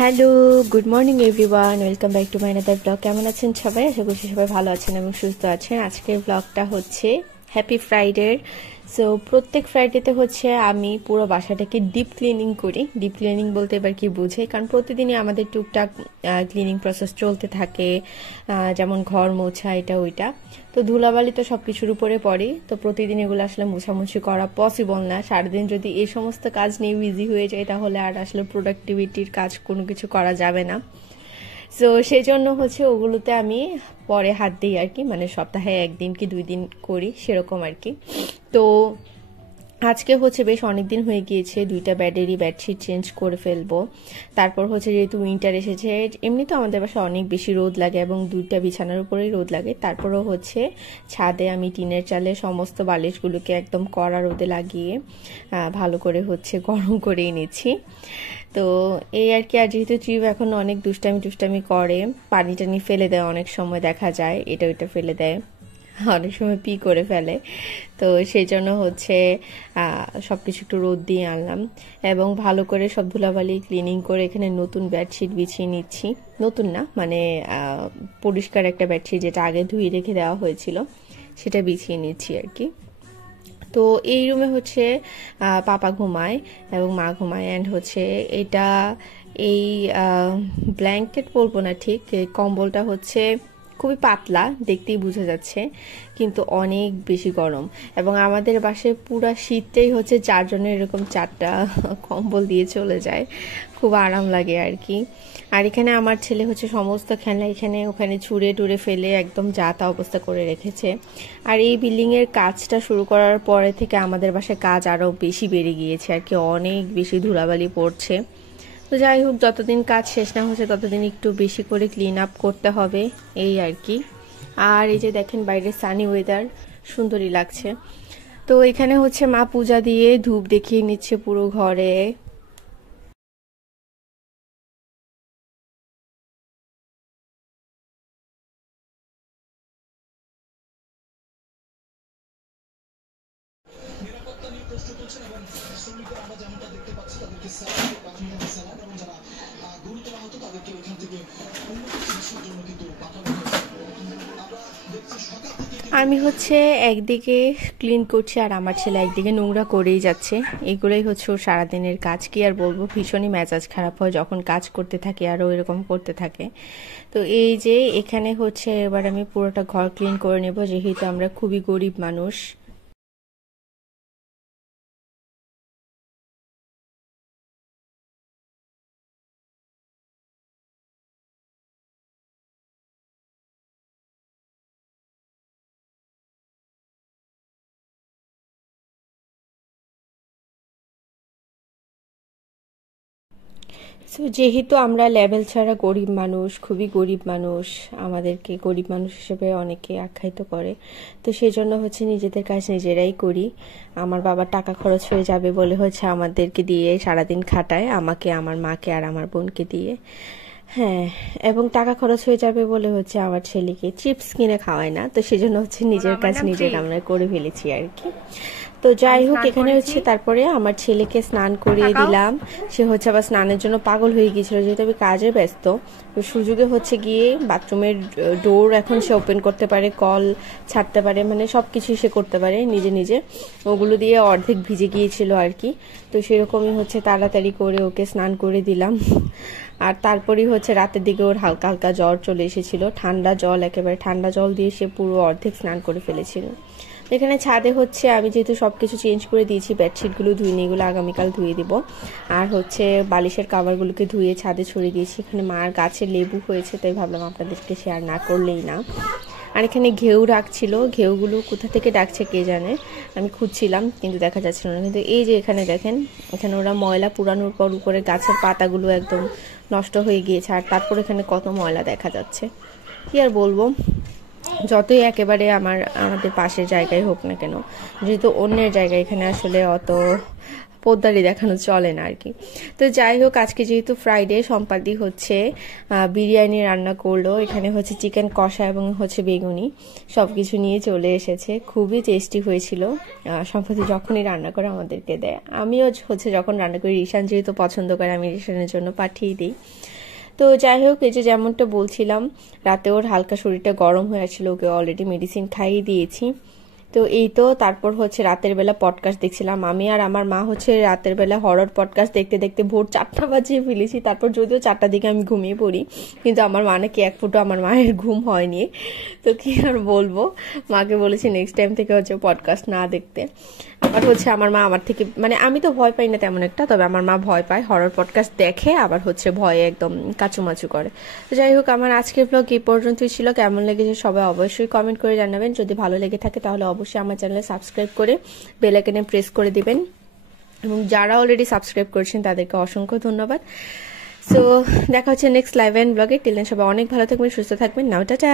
Hello, good morning everyone, welcome back to my another blog. কেমন আছেন সবাই? আশা করছি সবাই ভালো আছেন এবং সুস্থ আছেন। আজকের ব্লগটা হচ্ছে হ্যাপি ফ্রাইডের। সো প্রত্যেক ফ্রাইডেতে হচ্ছে আমি পুরো বাসাটাকে ডিপ ক্লিনিং করি। ডিপ ক্লিনিং বলতে এবার কি বুঝে, কারণ প্রতিদিনই আমাদের টুকটাক ক্লিনিং প্রসেস চলতে থাকে, যেমন ঘর মোছা এটা ওইটা। তো ধুলাবালি তো সব কিছুর উপরে পড়ে, তো প্রতিদিন এগুলো আসলে মোছামুছি করা পসিবল না। সারাদিন যদি এই সমস্ত কাজ নিয়ে বিজি হয়ে যায় তাহলে আর আসলে প্রোডাক্টিভিটির কাজ কোনো কিছু করা যাবে না। সো সেজন্য হচ্ছে ওগুলোতে আমি পরে হাত দিই আর কি, মানে সপ্তাহে একদিন কি 2 দিন করি সেরকম আর কি। তো আজকে হচ্ছে বেশ অনেকদিন হয়ে গিয়েছে, 2টা বেডেরই বেডশিট চেঞ্জ করে ফেলবো। তারপর হচ্ছে যেহেতু উইন্টার এসেছে, এমনি তো আমাদের বাসায় অনেক বেশি রোদ লাগে এবং 2টা বিছানার উপরেই রোদ লাগে। তারপরও হচ্ছে ছাদে আমি টিনের চালে সমস্ত বালিশগুলোকে একদম কড়া রোদে লাগিয়ে ভালো করে হচ্ছে গরম করে নিচ্ছি। তো এই আর কি। আর যেহেতু ট্রিপ এখন অনেক দুষ্টামি করে, পানি টানি ফেলে দেয়, অনেক সময় দেখা যায় এটা ওইটা ফেলে দেয়, অনেক সময় পি করে ফেলে। তো সেই জন্য হচ্ছে সবকিছু একটু রোদ দিয়ে আনলাম এবং ভালো করে সব ধুলাবালি ক্লিনিং করে এখানে নতুন বেডশিট বিছিয়ে নিচ্ছি। নতুন না, মানে পরিষ্কার একটা বেডশিট যেটা আগে ধুয়ে রেখে দেওয়া হয়েছিল সেটা বিছিয়ে নিচ্ছি আর কি। তো এই রুমে হচ্ছে পাপা ঘুমায় এবং মা ঘুমায়। অ্যান্ড হচ্ছে এটা এই ব্ল্যাঙ্কেট বলবো না, ঠিক কম্বলটা হচ্ছে খুবই পাতলা, দেখতেই বোঝা যাচ্ছে, কিন্তু অনেক বেশি গরম। এবং আমাদের বাসায় পুরা শীতটাই হচ্ছে 4 জনের এরকম 4টা কম্বল দিয়ে চলে যায়, খুব আরাম লাগে আর কি। আর এখানে আমার ছেলে হচ্ছে সমস্ত খেলনা এখানে ওখানে ছুঁড়ে টুড়ে ফেলে একদম যা তা অবস্থা করে রেখেছে। আর এই বিল্ডিং এর কাজটা শুরু করার পরে থেকে আমাদের বাসায় কাজ আরো বেশি বেড়ে গিয়েছে আর কি, অনেক বেশি ধুলাবালি পড়ছে। তো যাই হোক, যতদিন কাজ শেষ না হচ্ছে ততদিন একটু বেশি করে ক্লিন আপ করতে হবে, এই আর কি। আর এই যে দেখেন বাইরের সানি ওয়েদার, সুন্দরই লাগছে। তো এখানে হচ্ছে মা পূজা দিয়ে ধূপ দেখিয়ে নিচ্ছে পুরো ঘরে। নিরাপত্তা নিয়ে প্রশ্ন তুলছেন এবং শ্রমিকরা আমরা যেমনটা দেখতে পাচ্ছি তাদেরকে স্যালাড প্রাথমিকভাবে স্যালাড এবং যারা গুরুতর আহত তাদেরকে ওইখান থেকে উন্নত চিকিৎসার জন্য কিন্তু পাঠানো হয়েছে। আমরা দেখছি সকাল থেকে আমি হচ্ছে একদিকে ক্লিন করছি আর আমার ছেলে একদিকে নোংরা করেই যাচ্ছে। এগুলোই হচ্ছে ওর সারাদিনের কাজ। কি আর বলবো, ভীষণই মেজাজ খারাপ হয় যখন কাজ করতে থাকে আর ও এরকম করতে থাকে। তো এই যে এখানে হচ্ছে এবার আমি পুরোটা ঘর ক্লিন করে নেব, যেহেতু আমরা খুবই গরিব মানুষ। সো যেহেতু আমরা লেভেল ছাড়া গরিব মানুষ, খুবই গরিব মানুষ, আমাদেরকে গরিব মানুষ হিসেবে অনেকে আখ্যায়িত করে। তো সেই জন্য হচ্ছে নিজেদের কাজ নিজেরাই করি। আমার বাবার টাকা খরচ হয়ে যাবে বলে হচ্ছে আমাদেরকে দিয়ে সারাদিন খাটায়, আমাকে, আমার মাকে আর আমার বোনকে দিয়ে। হ্যাঁ, এবং টাকা খরচ হয়ে যাবে বলে হচ্ছে আমার ছেলেকে চিপস কিনে খাওয়ায় না। তো সেজন্য হচ্ছে নিজের কাজ নিজের আমরা করে ফেলেছি আর কি। তো যাই হোক, এখানে হচ্ছে তারপরে আমার ছেলেকে স্নান করিয়ে দিলাম। সে হচ্ছে আবার স্নানের জন্য পাগল হয়ে গিয়েছিল, যেহেতু আমি কাজে ব্যস্ত। তো সুযোগে হচ্ছে গিয়ে বাথরুমের ডোর এখন সে ওপেন করতে পারে, কল ছাড়তে পারে, মানে সবকিছু সে করতে পারে নিজে নিজে। ওগুলো দিয়ে অর্ধেক ভিজে গিয়েছিল আর কি। তো সেরকমই হচ্ছে তাড়াতাড়ি করে ওকে স্নান করে দিলাম। আর তারপরেই হচ্ছে রাতের দিকে ওর হালকা হালকা জ্বর চলে এসেছিল, ঠান্ডা জল, একেবারে ঠান্ডা জল দিয়ে সে পুরো অর্ধেক স্নান করে ফেলেছিল। এখানে ছাদে হচ্ছে আমি যেহেতু সবকিছু চেঞ্জ করে দিয়েছি, বেডশিটগুলো ধুয়ে নিয়ে, এগুলো আগামীকাল ধুয়ে দিব। আর হচ্ছে বালিশের কাভারগুলোকে ধুয়ে ছাদে ছড়িয়ে দিয়েছি। এখানে মার গাছে লেবু হয়েছে, তাই ভাবলাম আপনাদেরকে শেয়ার না করলেই না। আর এখানে ঘেউ ডাকছিল, ঘেউগুলো কোথা থেকে ডাকছে কে জানে, আমি খুঁজছিলাম কিন্তু দেখা যাচ্ছিল না। কিন্তু এই যে এখানে দেখেন, এখানে ওরা ময়লা পুরানোর পর উপরে গাছের পাতাগুলো একদম নষ্ট হয়ে গিয়েছে, আর তারপর এখানে কত ময়লা দেখা যাচ্ছে। কি আর বলবো, যতই একেবারে আমাদের পাশের জায়গায় হোক না কেন, যেহেতু অন্যের জায়গায়, এখানে আসলে অত পোদ্দারি দেখানো চলে না আর কি। তো যাই হোক, আজকে যেহেতু ফ্রাইডে, সম্পাদি হচ্ছে বিরিয়ানি রান্না করলো। এখানে হচ্ছে চিকেন কষা এবং হচ্ছে বেগুনি সবকিছু নিয়ে চলে এসেছে, খুবই টেস্টি হয়েছিল। সম্পাদি যখনই রান্না করে আমাদেরকে দেয়, আমিও হচ্ছে যখন রান্না করি, রিশান যেহেতু পছন্দ করে আমি রিশানের জন্য পাঠিয়ে দিই। তো যাই হোক, এই যে যেমনটা বলছিলাম, রাতে ওর হালকা শরীরটা গরম হয়ে আসছিল, ওকে অলরেডি মেডিসিন খাইয়ে দিয়েছি। তো এই তো, তারপর হচ্ছে রাতের বেলা পডকাস্ট দেখছিলাম আমি আর আমার মা। হচ্ছে রাতের বেলা হরর পডকাস্ট দেখতে দেখতে ভোর 4টা বাজিয়ে ফেলেছি। তারপর যদিও 4টার দিকে আমি ঘুমিয়ে পড়ি, কিন্তু আমার মা নাকি এক ফুটো আমার মায়ের ঘুম হয়নি। তো কি আর বলবো, মাকে বলেছি নেক্সট টাইম থেকে হচ্ছে পডকাস্ট না দেখতে। আবার হচ্ছে আমার মা আমার থেকে, মানে আমি তো ভয় পাই না তেমন একটা, তবে আমার মা ভয় পায়, হরর পডকাস্ট দেখে, আবার হচ্ছে ভয়ে একদম কাচুমাচু করে। তো যাই হোক, আমার আজকের ব্লগ এই পর্যন্তই ছিল। কেমন লেগেছে সবাই অবশ্যই কমেন্ট করে জানাবেন। যদি ভালো লেগে থাকে তাহলে অবশ্যই আমার চ্যানেলে সাবস্ক্রাইব করে বেল আইকনে প্রেস করে দিবেন, এবং যারা অলরেডি সাবস্ক্রাইব করেছেন তাদেরকে অসংখ্য ধন্যবাদ। সো দেখা হচ্ছে নেক্সট লাইভ এন্ড ব্লগে। টিল দেন সবাই অনেক ভালো থাকবেন, সুস্থ থাকবেন। নাও টাটা।